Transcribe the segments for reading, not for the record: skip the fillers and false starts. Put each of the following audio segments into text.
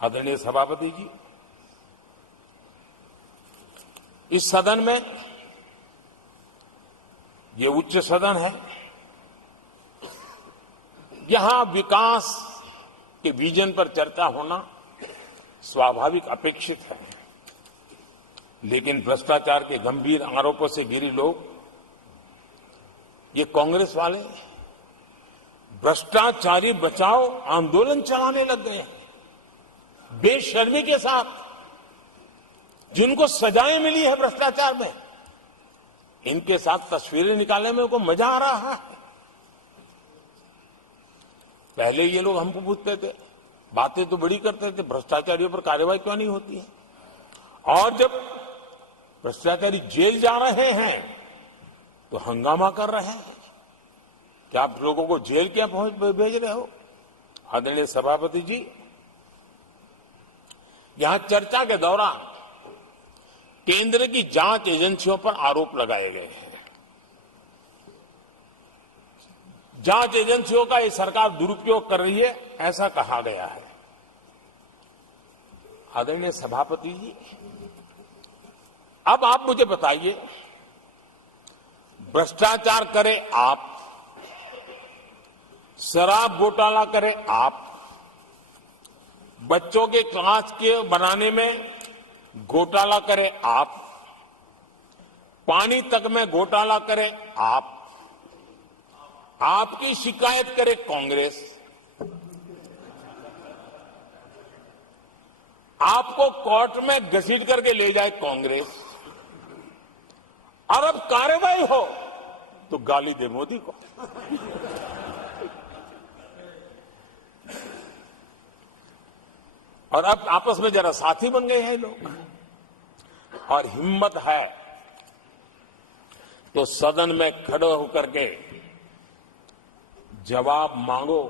आदरणीय सभापति जी, इस सदन में, ये उच्च सदन है, यहां विकास के विजन पर चर्चा होना स्वाभाविक अपेक्षित है, लेकिन भ्रष्टाचार के गंभीर आरोपों से घिरे लोग, ये कांग्रेस वाले भ्रष्टाचारी बचाओ आंदोलन चलाने लग गए हैं बेशर्मी के साथ। जिनको सजाएं मिली है भ्रष्टाचार में, इनके साथ तस्वीरें निकालने में उनको मजा आ रहा है। पहले ये लोग हमको पूछते थे, बातें तो बड़ी करते थे, भ्रष्टाचारियों पर कार्रवाई क्यों नहीं होती है? और जब भ्रष्टाचारी जेल जा रहे हैं तो हंगामा कर रहे हैं। क्या आप लोगों को जेल क्या भेज रहे हो? आदरणीय सभापति जी, यहां चर्चा के दौरान केंद्र की जांच एजेंसियों पर आरोप लगाए गए हैं। जांच एजेंसियों का ये सरकार दुरुपयोग कर रही है, ऐसा कहा गया है। आदरणीय सभापति जी, अब आप मुझे बताइए, भ्रष्टाचार करे आप, शराब घोटाला करे आप, बच्चों के क्लास के बनाने में घोटाला करे आप, पानी तक में घोटाला करे आप, आपकी शिकायत करे कांग्रेस, आपको कोर्ट में घसीट करके ले जाए कांग्रेस, और अब कार्रवाई हो तो गाली दे मोदी को। और अब आपस में जरा साथी बन गए हैं लोग। और हिम्मत है तो सदन में खड़े होकर के जवाब मांगो।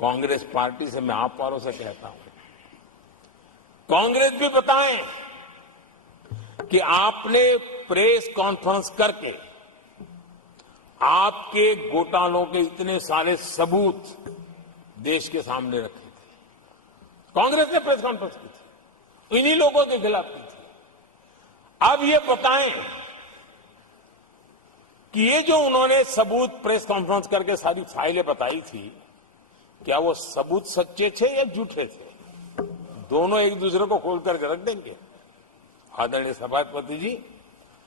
कांग्रेस पार्टी से मैं आप वालों से कहता हूं, कांग्रेस भी बताएं कि आपने प्रेस कॉन्फ्रेंस करके आपके घोटालों के इतने सारे सबूत देश के सामने रखे थे। कांग्रेस ने प्रेस कॉन्फ्रेंस की थी, इन्हीं लोगों के खिलाफ की थी। अब ये बताएं कि ये जो उन्होंने सबूत प्रेस कॉन्फ्रेंस करके सारी फाइलें बताई थी, क्या वो सबूत सच्चे थे या झूठे थे? दोनों एक दूसरे को खोल करके रख देंगे। आदरणीय सभापति जी,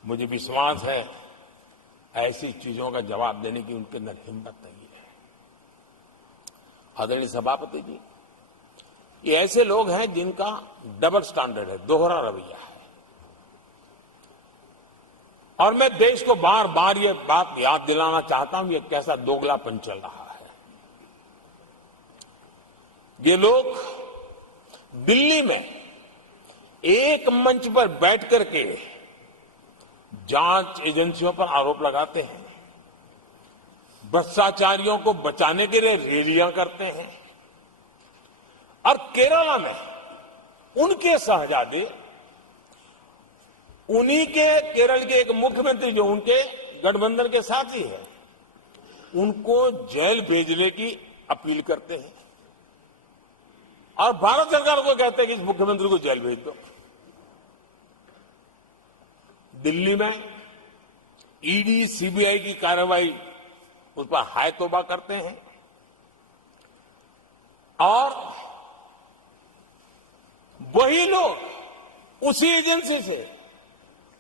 मुझे विश्वास है ऐसी चीजों का जवाब देने की उनके अंदर हिम्मत नहीं है। आदरणीय सभापति जी, ये ऐसे लोग हैं जिनका डबल स्टैंडर्ड है, दोहरा रवैया है। और मैं देश को बार बार ये बात याद दिलाना चाहता हूं, ये कैसा दोगलापन चल रहा है। ये लोग दिल्ली में एक मंच पर बैठ करके जांच एजेंसियों पर आरोप लगाते हैं, भ्रष्टाचारियों को बचाने के लिए रैलियां करते हैं, और केरला में उनके शहजादे, उन्हीं के केरल के एक मुख्यमंत्री जो उनके गठबंधन के साथी है, उनको जेल भेजने की अपील करते हैं, और भारत सरकार को कहते हैं कि इस मुख्यमंत्री को जेल भेज दो। दिल्ली में ईडी सीबीआई की कार्रवाई उस पर हाय तौबा करते हैं, और वही लोग उसी एजेंसी से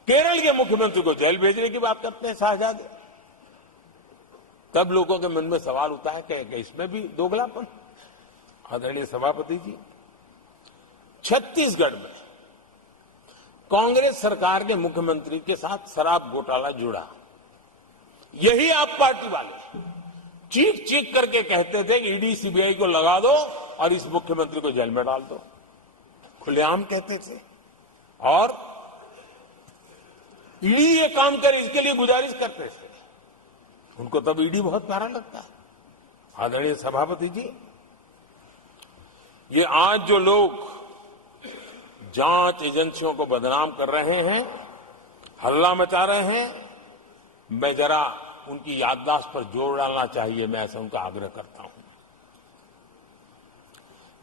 केरल के मुख्यमंत्री को जेल भेजने की बात करते हैं, शहजादे। तब लोगों के मन में सवाल उठता है कि इसमें भी दोगलापन। आदरणीय सभापति जी, छत्तीसगढ़ में कांग्रेस सरकार के मुख्यमंत्री के साथ शराब घोटाला जुड़ा। यही आप पार्टी वाले चीख चीख करके कहते थे कि ईडी सीबीआई को लगा दो और इस मुख्यमंत्री को जेल में डाल दो, खुलेआम कहते थे। और ईडी ये काम करे इसके लिए गुजारिश करते थे। उनको तब ईडी बहुत प्यारा लगता है। आदरणीय सभापति जी, ये आज जो लोग जांच एजेंसियों को बदनाम कर रहे हैं, हल्ला मचा रहे हैं, मैं जरा उनकी याददाश्त पर जोर डालना चाहिए, मैं ऐसा उनका आग्रह करता हूं।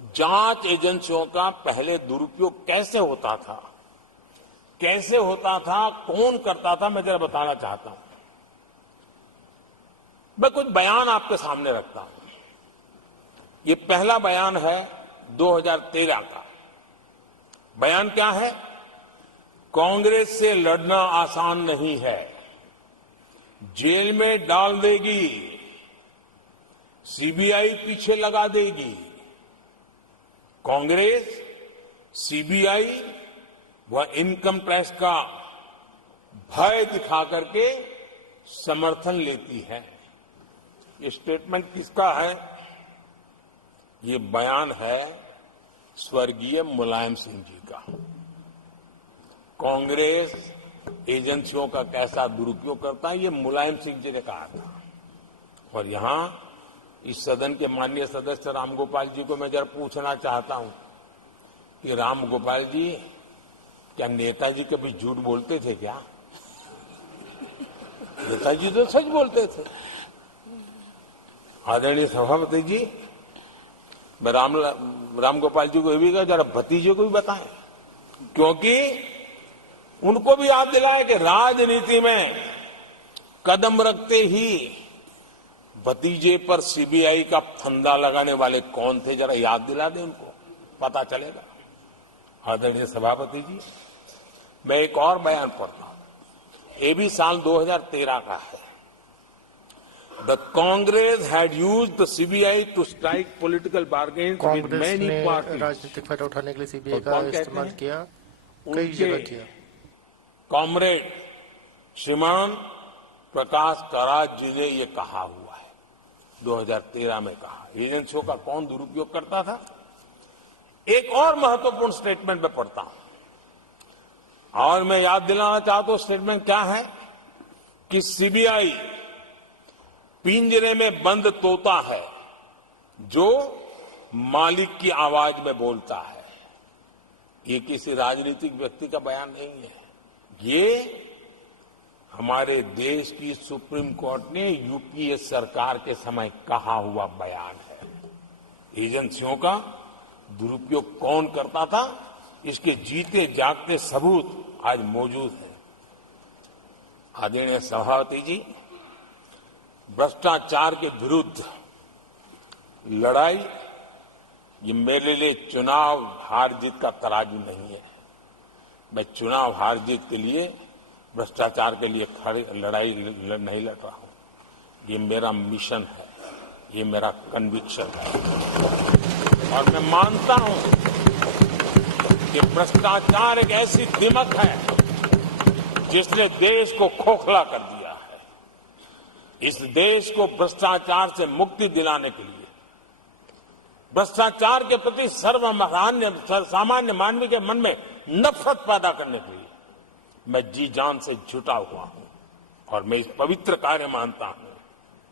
जांच एजेंसियों का पहले दुरुपयोग कैसे होता था, कौन करता था, मैं जरा बताना चाहता हूं। मैं कुछ बयान आपके सामने रखता हूं। ये पहला बयान है 2013 का। बयान क्या है? कांग्रेस से लड़ना आसान नहीं है, जेल में डाल देगी, सीबीआई पीछे लगा देगी। कांग्रेस सीबीआई व इनकम टैक्स का भय दिखा करके समर्थन लेती है। ये स्टेटमेंट किसका है? ये बयान है स्वर्गीय मुलायम सिंह जी का। कांग्रेस एजेंसियों का कैसा दुरुपयोग करता है, ये मुलायम सिंह जी ने कहा था। और यहां इस सदन के माननीय सदस्य रामगोपाल जी को मैं जरा पूछना चाहता हूं कि रामगोपाल जी, क्या नेताजी कभी झूठ बोलते थे क्या? नेताजी तो सच बोलते थे। आदरणीय सभापति जी, मैं रामगोपाल जी को ये भी कहा जरा भतीजे को भी बताएं, क्योंकि उनको भी याद दिलाए कि राजनीति में कदम रखते ही भतीजे पर सीबीआई का फंदा लगाने वाले कौन थे, जरा याद दिला दें उनको, पता चलेगा। आदरणीय सभापति जी, मैं एक और बयान पढ़ता हूं। ये भी साल 2013 का है। The Congress had used the CBI to strike political bargains with many parties. राजनीतिक फायदा उठाने के लिए सीबीआई का इस्तेमाल किया, कई जगह किया। कॉमरेड श्रीमान प्रकाश करात जी ने ये कहा हुआ है, 2013 में कहा। एजेंसियों का कौन दुरुपयोग करता था? एक और महत्वपूर्ण स्टेटमेंट में पढ़ता हूं और मैं याद दिलाना चाहता हूं स्टेटमेंट क्या है कि सीबीआई पिंजरे में बंद तोता है जो मालिक की आवाज में बोलता है। ये किसी राजनीतिक व्यक्ति का बयान नहीं है, ये हमारे देश की सुप्रीम कोर्ट ने यूपीए सरकार के समय कहा हुआ बयान है। एजेंसियों का दुरुपयोग कौन करता था, इसके जीते जागते सबूत आज मौजूद हैं। आदरणीय सभापति जी, भ्रष्टाचार के विरुद्ध लड़ाई ये मेरे लिए चुनाव हार जीत का तराजू नहीं है। मैं चुनाव हार जीत के लिए, भ्रष्टाचार के लिए लड़ाई नहीं लड़ रहा हूं। ये मेरा मिशन है, ये मेरा कन्विक्शन है। और मैं मानता हूं कि भ्रष्टाचार एक ऐसी दिमक है जिसने देश को खोखला कर दिया है। इस देश को भ्रष्टाचार से मुक्ति दिलाने के लिए, भ्रष्टाचार के प्रति सामान्य मानवी के मन में नफरत पैदा करने के लिए मैं जी जान से जुटा हुआ हूं और मैं इस पवित्र कार्य मानता हूं